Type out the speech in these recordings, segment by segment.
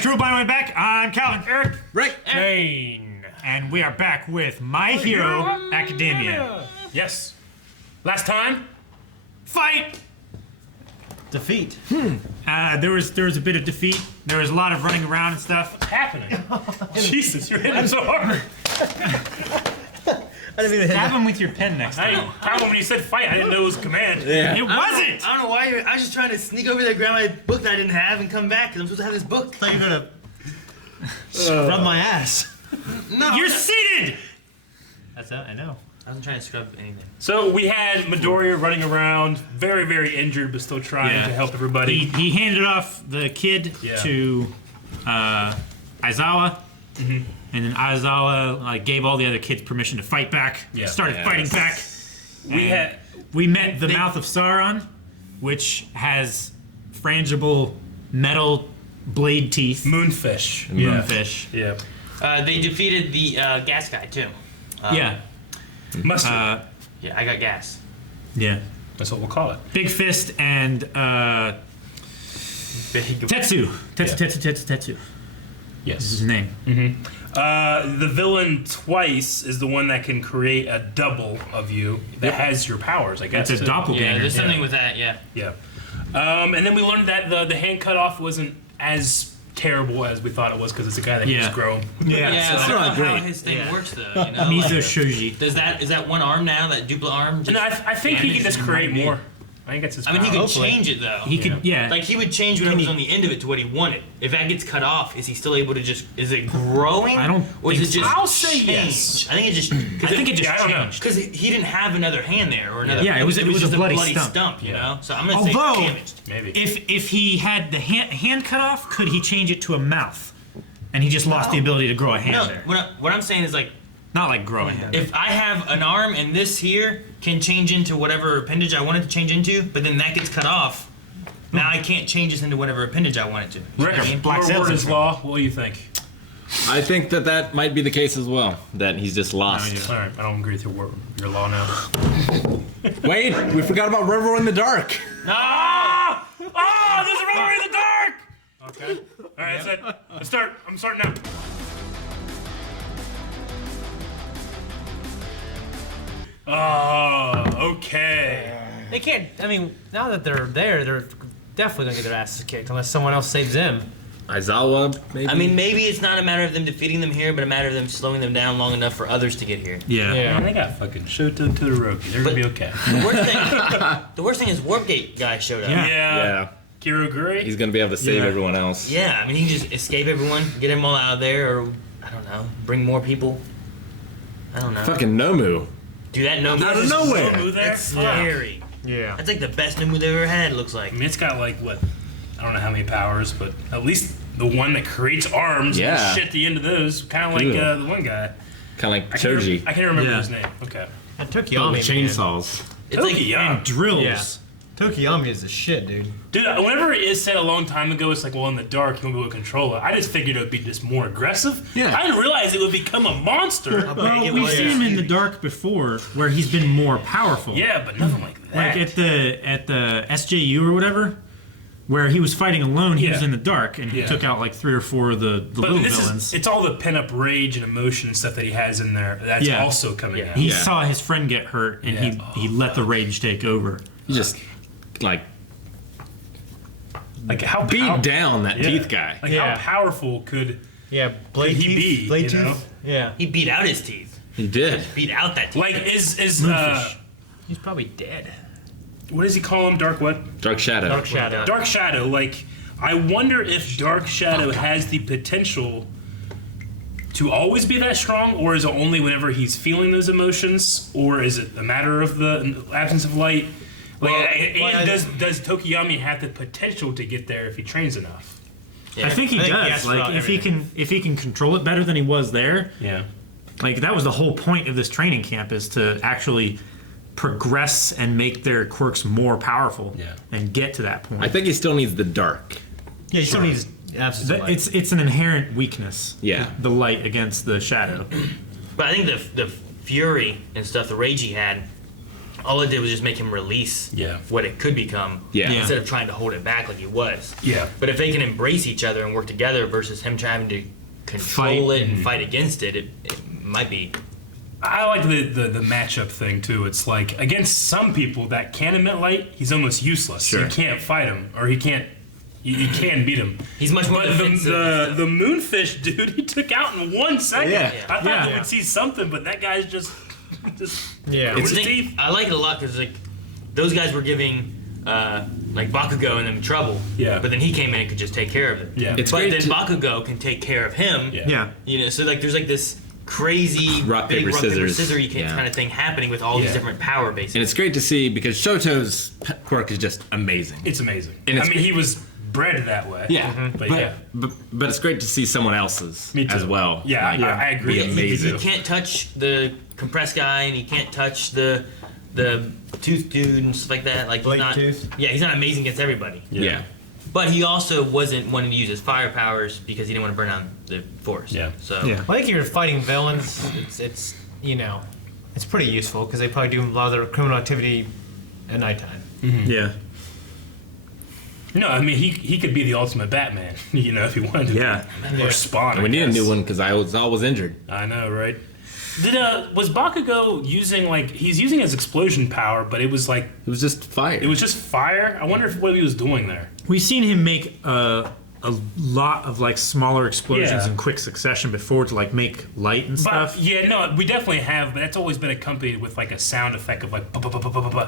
Podcast crew, by the way, back. I'm Calvin. Eric. Right. Jane. And we are back with My Hero Academia. Yes. Last time. Fight! Defeat. There was a bit of defeat. There was a lot of running around and stuff. What's happening? Jesus, you're hitting him so hard. I didn't even hit Stab that. him with your pen next time. Calvin, when you said fight, I didn't know it was a command. Yeah. It wasn't! I don't know why I was just trying to sneak over there, grab my book that I didn't have, and come back because I'm supposed to have this book. I thought you were gonna rub my ass. No, You're seated! That's I know. I wasn't trying to scrub anything. So we had Midoriya running around, very, very injured, but still trying to help everybody. He handed off the kid to Aizawa. And then Aizawa gave all the other kids permission to fight back. Yeah. Started fighting back. We met the Mouth of Sauron, which has frangible metal blade teeth. Moonfish. Moonfish. Yeah. They defeated the gas guy too. Yeah. Mustard. Yeah, I got gas. Yeah. That's what we'll call it. Big Fist and Tetsu. Tetsu. Yes. This is his name. The villain twice is the one that can create a double of you that has your powers, I guess. It's a doppelganger. Yeah, there's something with that. Yeah. Yeah. And then we learned that the hand cut off wasn't as terrible as we thought it was because it's a guy that can just grow. Yeah, so I don't know great. how his thing works though. You know, Mizo Shoji. is that one arm now? That dupla arm? And I think he can just create more. I think that's his I mean, he power. could change it though. He could, Like he would change whatever was on the end of it to what he wanted. If that gets cut off, is he still able to just? Is it growing? I don't Or is think it just? so. I'll say changed? yes. I think it just. I think it just I don't know. changed. Because he didn't have another hand there or another. Yeah, it was just a bloody stump. stump. You know. So I'm gonna say Although, damaged. Maybe. if he had the hand cut off, could he change it to a mouth? And he just lost the ability to grow a hand No, there. what I'm saying is like, Not like grow a hand. if I have an arm and this here can change into whatever appendage I want it to change into, but then that gets cut off, now I can't change this into whatever appendage I want it to. You know what I mean? Black Your word Sails is law. What do you think? I think that might be the case as well. That he's just lost. All right, I don't agree with your law now. Wait, we forgot about River in the Dark. Ah! Oh, there's a river in the dark! Okay. All right, that's it. Let's start. I'm starting now. Oh, okay. They can't. I mean, now that they're there, they're definitely gonna get their asses kicked unless someone else saves them. Aizawa, maybe? I mean, maybe it's not a matter of them defeating them here, but a matter of them slowing them down long enough for others to get here. Yeah. Man, they got fucking showed to the Roki. They're gonna be okay. The worst thing is Warpgate guy showed up. Yeah. Yeah. Kiroguri? He's gonna be able to save Yeah. everyone else. Yeah, I mean, he can just escape everyone, get them all out of there, or, I don't know, bring more people. I don't know. Fucking Nomu. Do that no Out of nowhere. Nomu there? That's scary. Yeah. That's like the best Nomu they've ever had, it looks like. I mean, it's got like what? I don't know how many powers, but at least the one that creates arms Yeah. and shit at the end of those, kind of like Yeah. the one guy. Kind of like I can't Choji. I can't remember Yeah. his name. Okay. And Oh, Tokiyami. with chainsaws. It's like, Tokiyami. Drills. Yeah. Tokiyami is the shit, dude. Dude, whenever it is said a long time ago, it's like, well, in the dark, you won't be able to control it. I just figured it would be just more aggressive. Yeah. I didn't realize it would become a monster. Well, we've seen him in the dark before, where he's been more powerful. Yeah, but nothing like that. Like at the SJU or whatever, where he was fighting alone. He was Yeah. in the dark, and he Yeah. took out like 3 or 4 of the but little this villains. it's all the pent-up rage and emotion and stuff that he has in there. That's Yeah. also coming out. He Yeah. saw his friend get hurt, and Yeah. he let the rage take over. He just, like, Like how beat down that teeth guy. Like Yeah. how powerful could Yeah. Blade he teeth. be? Blade you teeth? know? Yeah. he beat out his teeth. He did. Beat out that teeth. Like is Moonfish. He's probably dead. what does he call him? Dark what? Dark Shadow. Dark Shadow. Dark Shadow. Like I wonder if Dark Shadow has the potential to always be that strong, or is it only whenever he's feeling those emotions, or is it a matter of the absence of light? Like, does Tokiyami have the potential to get there if he trains enough? Yeah. I think he I think he does. has Like about if he can control it better than he was there. Yeah. Like that was the whole point of this training camp, is to actually progress and make their quirks more powerful. Yeah. And get to that point. I think he still needs the dark. Yeah, you still need absence of light. It's an inherent weakness. Yeah. The light against the shadow. But I think the fury and stuff, the rage he had, all it did was just make him release what it could become Yeah. instead of trying to hold it back like he was. Yeah. But if they can embrace each other and work together versus him having to control Fight. it and fight against it, it might be. I like the matchup thing too. It's like against some people that can emit light, he's almost useless. Sure. You can't fight him, or he can't. You can beat him. He's much more But defensive. the moonfish dude, he took out in 1 second. Yeah. I thought Yeah. you would see something, but that guy's just Yeah. with I his think- teeth. I like it a lot because like those guys were giving like Bakugo and them trouble. Yeah. But then he came in and could just take care of it. Yeah. It's but great then to- Bakugo can take care of him. Yeah. Yeah. You know, so like there's like this crazy Rock, big paper, rock paper scissors. scissors Yeah. kind of thing happening with all these Yeah. different power bases. And it's great to see because Shoto's quirk is just amazing. It's amazing. And I it's- mean, he was bred that way. Yeah, But yeah. but it's great to see someone else's Me too. as well. Yeah, Like, I agree. be He amazing. can't touch the compressed guy, and he can't touch the tooth dude and stuff like that. Like Blade he's not, tooth? yeah, he's not amazing against everybody. Yeah. But he also wasn't wanting to use his fire powers because he didn't want to burn down the forest. Yeah. So Yeah. I think if you're fighting villains, it's you know, it's pretty useful because they probably do a lot of their criminal activity at nighttime. Yeah. No, I mean he could be the ultimate Batman, you know, if he wanted to. Yeah. Or Spawn. And we I need a guess. new one because I was always injured. I know, right? Did was Bakugo using he's using his explosion power, but it was like It was just fire. it was just fire? I wonder what he was doing there. We've seen him make a lot of like smaller explosions Yeah. in quick succession before to like make light and But stuff. yeah, no, we definitely have, but that's always been accompanied with like a sound effect of like,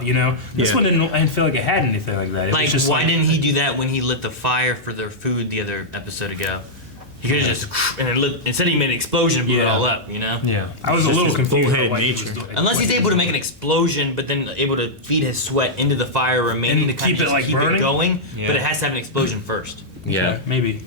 you know. This Yeah. one didn't. I didn't feel like it had anything like that. It like, was just why didn't he do that when he lit the fire for their food the other episode ago? He could have just and it lit, instead he made an explosion, blew it Yeah. all up. You know. Yeah. I was a Just little his confused about bullheaded what he was nature. doing. Unless he's able to make an explosion, but then able to feed his sweat into the fire, remaining And to kind keep of it, just like, keep burning? it going. Yeah. But it has to have an explosion first. yeah. Yeah, maybe.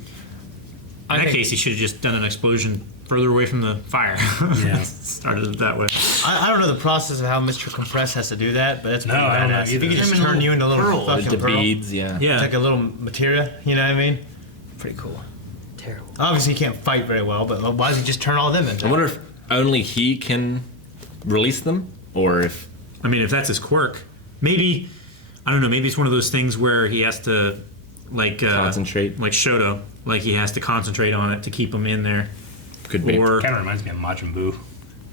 In that case, he should have just done an explosion further away from the fire. Yeah. Started it that way. I don't know the process of how Mr. Compress has to do that, but it's pretty No, I don't know badass. If he either. could just Turn him turn into you into a little pearl. fucking The pearl, beads, yeah. Yeah. like a little materia, you know what I mean? Pretty cool. Terrible. Obviously, he can't fight very well, but why does he just turn all of them into? I wonder if only he can release them, or if I mean, if that's his quirk, maybe I don't know. Maybe it's one of those things where he has to like Concentrate. like Shoto, like he has to concentrate on it to keep him in there. could be. Or Kind of reminds me of Majin Buu.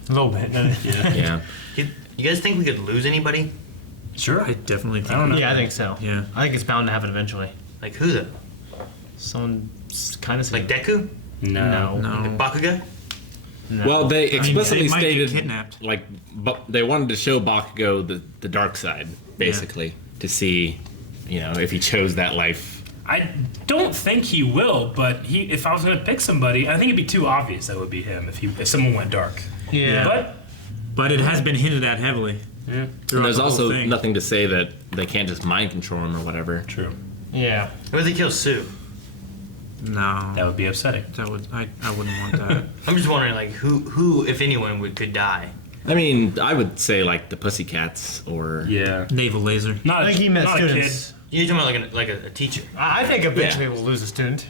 a little bit. doesn't it? Yeah. You guys think we could lose anybody? Sure. I definitely think. I don't know. Yeah, I think so. Yeah. I think it's bound to happen eventually. Like who though? Someone kind of Like Deku? No. No. Like Bakugo? No. Well, they explicitly they might get stated kidnapped. like, but they wanted to show Bakugo the dark side, basically, to see, you know, if he chose that life. I don't think he will, but if I was going to pick somebody, I think it'd be too obvious that would be him if someone went dark. Yeah. But it has been hinted at heavily. Yeah, And throughout there's the whole also thing. nothing to say that they can't just mind control him or whatever. true. Yeah. What if they kill Sue? No, That would be upsetting. that would I wouldn't want that. I'm just wondering, like, who if anyone, could die? I mean, I would say like the Pussycats or Yeah. Naval laser. Not I think he meant not a kid. students. You're talking about like a teacher, I think eventually we'll lose a student.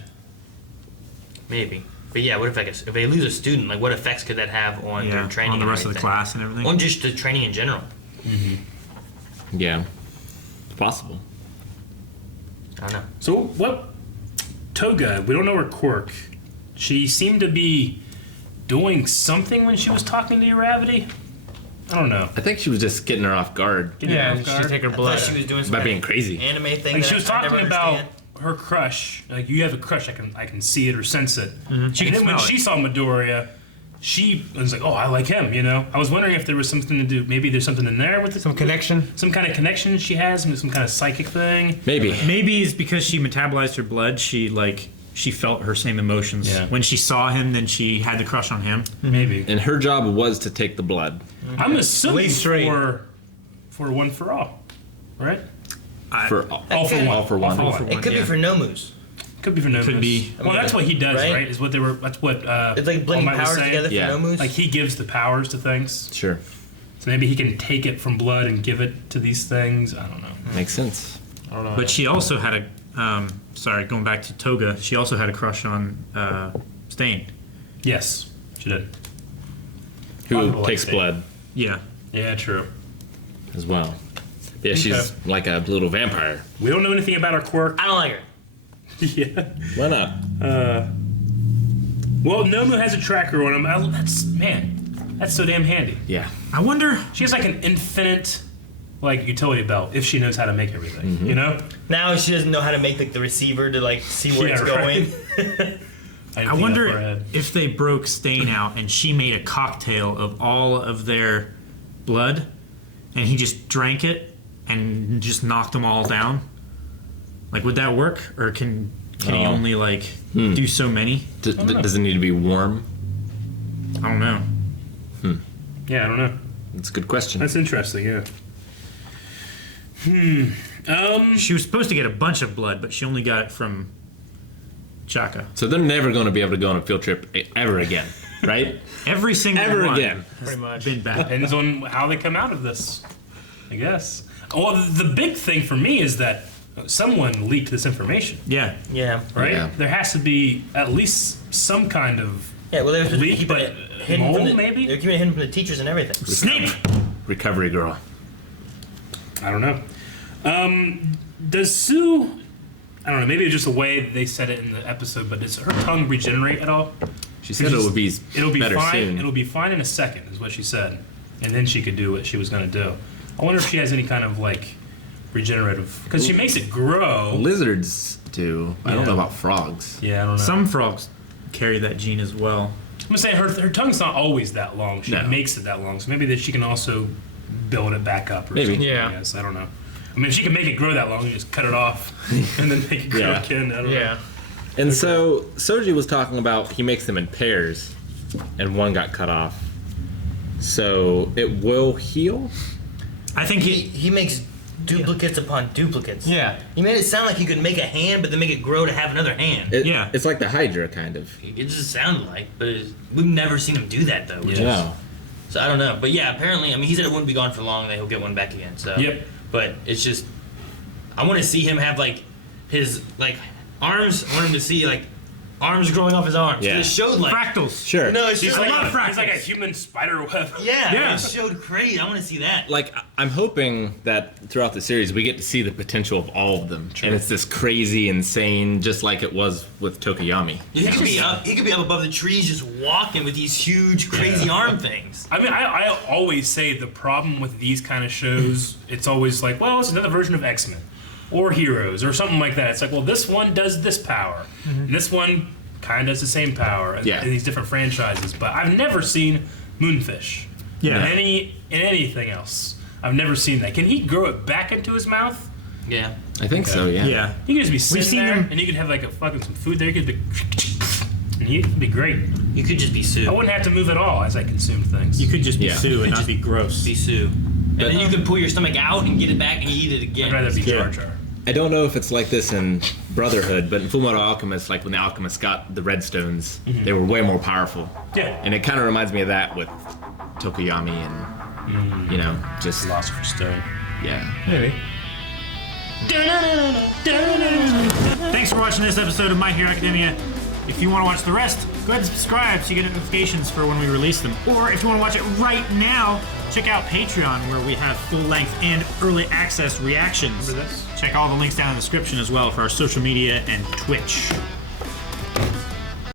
maybe. But yeah, what if if they lose a student? Like, what effects could that have on their Yeah, training on the and rest of the everything? class and everything. On just the training in general. yeah, it's possible. I don't know. So what? Toga, we don't know her quirk. She seemed to be doing something when she was talking to Uravity. I don't know. I think she was just getting her off guard Getting Yeah, off she guard. take her I blood. thought she was doing some by kind being of crazy. anime thing. Like that she was I never talking about understand. her crush. Like you have a crush, I can see it or sense it. She And can then when smell she it. saw Midoriya, she was like, "Oh, I like him." You know. I was wondering if there was something to do. Maybe there's something in there with Some connection. some kind of connection she has, some kind of psychic thing. Maybe. Maybe it's because she metabolized her blood. She felt her same emotions Yeah. when she saw him. Then she had the crush on him. Maybe. And her job was to take the blood. I'm assuming Least three. for one for all, right? For All for one. All for one. All for one. It could yeah. be for Nomus. Could be for Nomus. Could be. Well, that's what he does, Right? right? Is what they were. That's what. It's like blending All Might was powers saying. together for Yeah. Nomus. Like he gives the powers to things, Sure. so maybe he can take it from blood and give it to these things. I don't know. Makes sense. I don't know. But she also had a. Sorry, going back to Toga. She also had a crush on Stain. Yes, she did. Who Possible, takes like, blood? Yeah. Yeah, true. as well. Yeah, she's like a little vampire. We don't know anything about her quirk. I don't like her. Yeah. Why not? Well, Nomu has a tracker on him. That's so damn handy. Yeah. I wonder. She has like an infinite, like, utility belt if she knows how to make everything. You know? Now she doesn't know how to make like the receiver to like see where Yeah, it's going. I wonder if they broke Stain out and she made a cocktail of all of their blood, and he just drank it and just knocked them all down. Like, would that work, or can he only like do so many? Does it need to be warm? I don't know. Yeah, I don't know. That's a good question. That's interesting. Yeah. She was supposed to get a bunch of blood, but she only got it from Chaka. So they're never going to be able to go on a field trip ever again, right? Every single Ever one again. has Pretty much. been bad. Depends on how they come out of this, I guess. Well, the big thing for me is that someone leaked this information, Yeah. Yeah. right? Yeah. There has to be at least some kind of Yeah. Well, they're leak, keeping but it hidden from mole, the, maybe? They're keeping it hidden from the teachers and everything. Snape! Recovery girl. I don't know. Does Sue? I don't know. Maybe it's just the way they said it in the episode. But does her tongue regenerate at all? She said it would be better fine. soon. It'll be fine in a second, is what she said, and then she could do what she was going to do. I wonder if she has any kind of like regenerative, because she makes it grow. Lizards do. I don't Yeah. know about frogs. Yeah, I don't know. Some frogs carry that gene as well. I'm gonna say her tongue's not always that long. She No. makes it that long, so maybe that she can also build it back up. Or Maybe. something, Yeah. I guess. I don't know. I mean, if she can make it grow that long, you just cut it off and then make it grow Yeah. again. I don't know. Yeah. And so Soji was talking about he makes them in pairs, and one got cut off. So it will heal. I think He makes duplicates upon duplicates. Yeah. He made it sound like he could make a hand, but then make it grow to have another hand. Yeah. It's like the Hydra kind of. It just sounded like, but we've never seen him do that though. Which is, No. so I don't know, but yeah, apparently, I mean, he said it wouldn't be gone for long, and that he'll get one back again. So. Yep. But it's just, I want to see him have like his like arms. I want him to see like arms growing off his arms. Yeah. It showed like. fractals. Sure. No, it's He's just like, lot of he's like a fractals. human spider web. Yeah, Yeah. it showed crazy. I want to see that. Like I'm hoping that throughout the series we get to see the potential of all of them, and it's this crazy, insane, just like it was with Tokoyami. He could be up. He could be up above the trees, just walking with these huge, crazy arm things. I mean, I always say the problem with these kind of shows, it's always like, well, it's another version of X-Men or Heroes or something like that. It's like, well, this one does this power, and this one kind of does the same power in these different franchises. But I've never seen Moonfish Yeah. in anything else. I've never seen that. Can he grow it back into his mouth? Yeah. I think so. Yeah. Yeah. He could just be sitting seen there, him- and he could have like a fucking some food there. He could be, and he'd be great. You could just be I Sue. wouldn't have to move at all as I consume things. You could just be Yeah. Sue and not Just be gross. Be Sue. And then you can pull your stomach out and get it back and eat it again. I'd rather be Yeah. Jar Jar. I don't know if it's like this in Brotherhood, but in Fullmetal Alchemist, like when the alchemists got the red stones, they were way more powerful. Yeah. And it kind of reminds me of that with Tokoyami and, you know, just Philosopher's Stone. yeah. Maybe. Thanks for watching this episode of My Hero Academia. If you want to watch the rest, go ahead and subscribe so you get notifications for when we release them. Or if you want to watch it right now, check out Patreon where we have full-length and early access reactions. Remember this? Check all the links down in the description as well for our social media and Twitch.